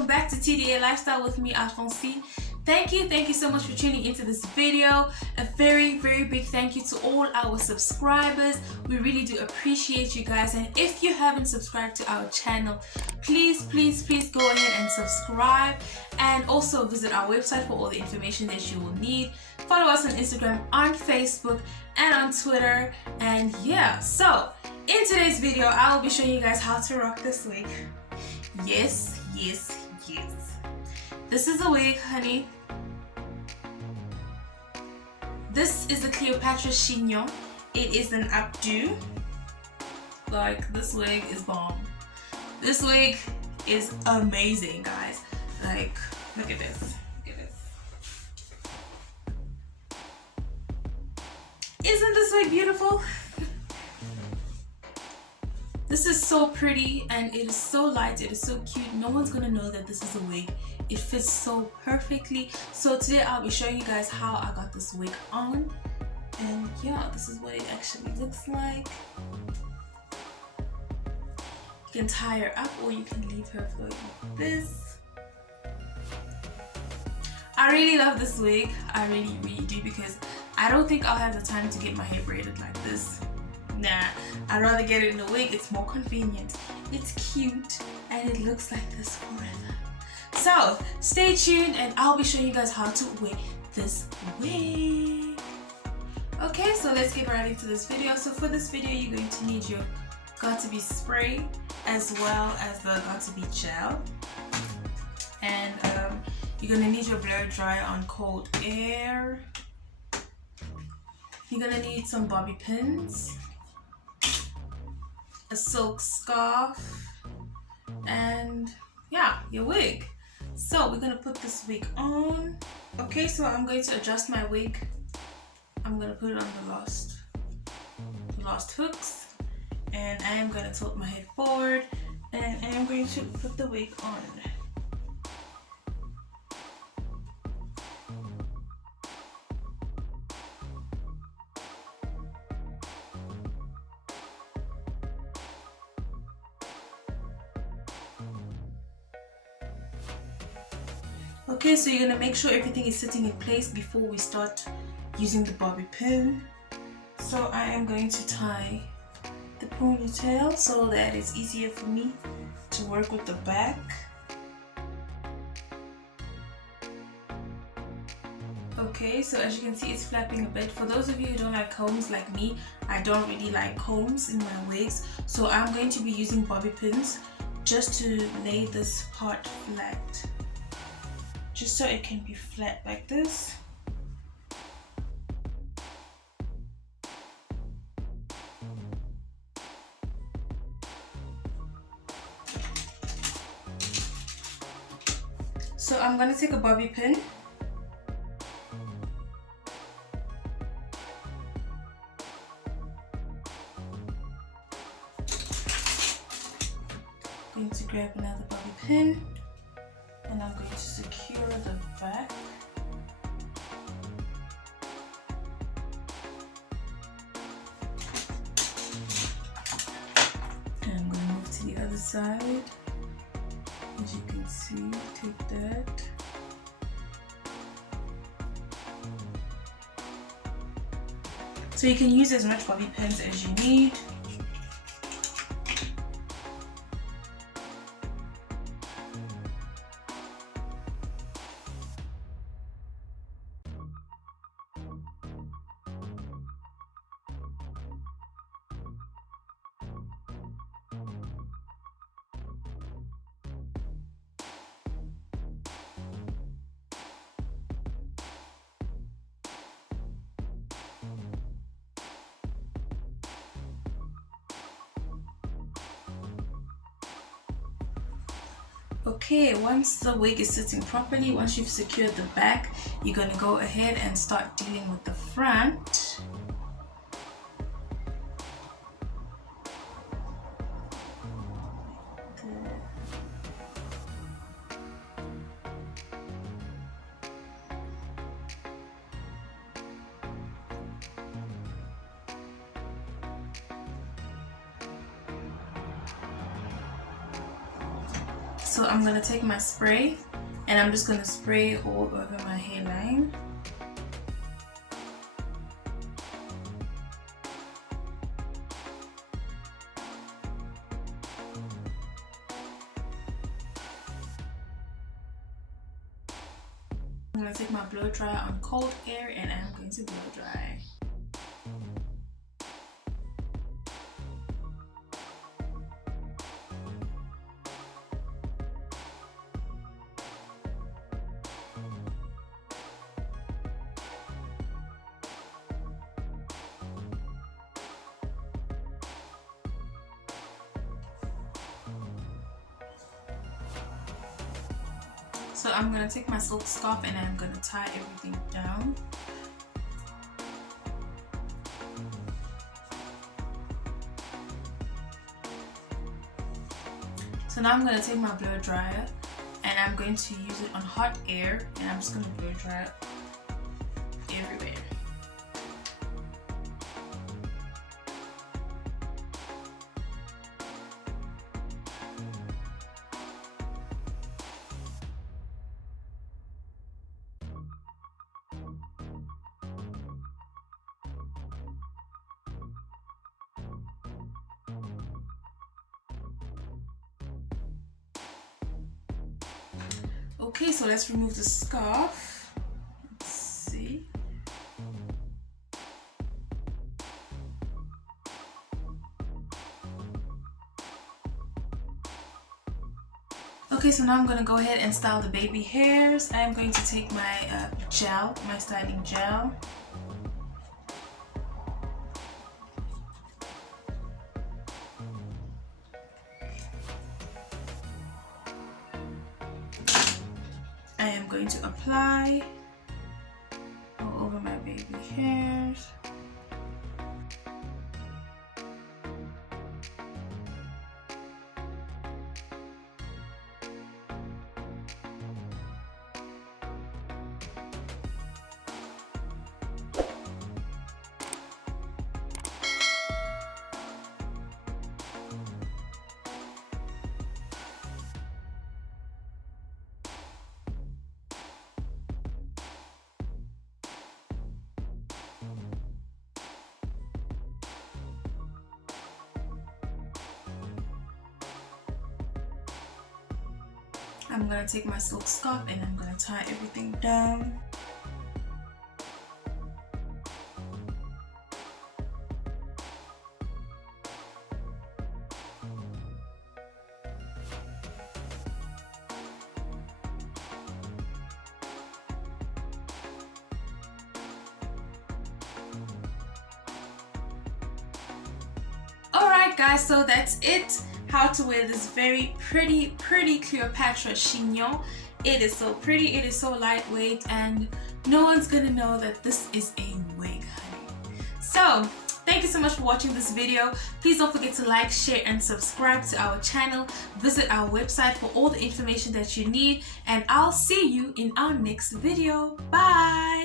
welcome back to TDA Lifestyle with me, Alphonsine. Thank you so much for tuning into this video. A very big thank you to all our subscribers. We really do appreciate you guys, and if you haven't subscribed to our channel, please go ahead and subscribe, and also visit our website for all the information that you will need. Follow us on Instagram, on Facebook, and on Twitter. And yeah, so in today's video I will be showing you guys how to rock this wig. Yes. This is a wig, honey. This is a CLEOPATRA Chignon. It is an updo. Like, this wig is bomb. This wig is amazing, guys. Like, look at this. Isn't this wig beautiful? This is so pretty and it is so light, it is so cute. No one's gonna know that this is a wig. It fits so perfectly. So today I'll be showing you guys how I got this wig on. And yeah, this is what it actually looks like. You can tie her up or you can leave her floating like this. I really love this wig. I really do, because I don't think I'll have the time to get my hair braided like this. Nah, I'd rather get it in a wig. It's more convenient, it's cute, and it looks like this forever. So stay tuned and I'll be showing you guys how to wear this wig. Okay, so let's get right into this video. So for this video you're going to need your got-to-be spray as well as the got-to-be gel, and you're going to need your blow dry on cold air. You're going to need some bobby pins, a silk scarf, and yeah, your wig. So we're gonna put this wig on. Okay, so I'm going to adjust my wig. I'm gonna put it on the last hooks, and I am gonna tilt my head forward, and I am going to put the wig on. Okay, so you're gonna make sure everything is sitting in place before we start using the bobby pin. So I am going to tie the ponytail so that it's easier for me to work with the back. Okay, so as you can see, it's flapping a bit. For those of you who don't like combs like me, I don't really like combs in my wigs, so I'm going to be using bobby pins just to lay this part flat, just so it can be flat like this. So I'm going to take a bobby pin, going to grab another bobby pin, and I'm going to secure the back. And I'm going to move to the other side. As you can see, take that. So you can use as much bobby pins as you need. Okay, once the wig is sitting properly, once you've secured the back, you're going to go ahead and start dealing with the front. So I'm gonna take my spray and I'm just gonna spray all over my hairline. I'm going to take my blow dryer on cold air and I'm going to blow dry. So I'm going to take my silk scarf and I'm going to tie everything down. So now I'm going to take my blow dryer and I'm going to use it on hot air and I'm just going to blow dry it everywhere. Okay, so let's remove the scarf. Let's see. Okay, so now I'm going to go ahead and style the baby hairs. I'm going to take my gel, my styling gel. I am going to apply all over my baby hairs. I'm going to take my silk scarf and I'm going to tie everything down. Alright guys, so that's it. How to wear this very pretty Cleopatra Chignon. It is so pretty, it is so lightweight, and no one's gonna know that this is a wig, honey. So thank you so much for watching this video. Please don't forget to like, share and subscribe to our channel. Visit our website for all the information that you need, and I'll see you in our next video. Bye.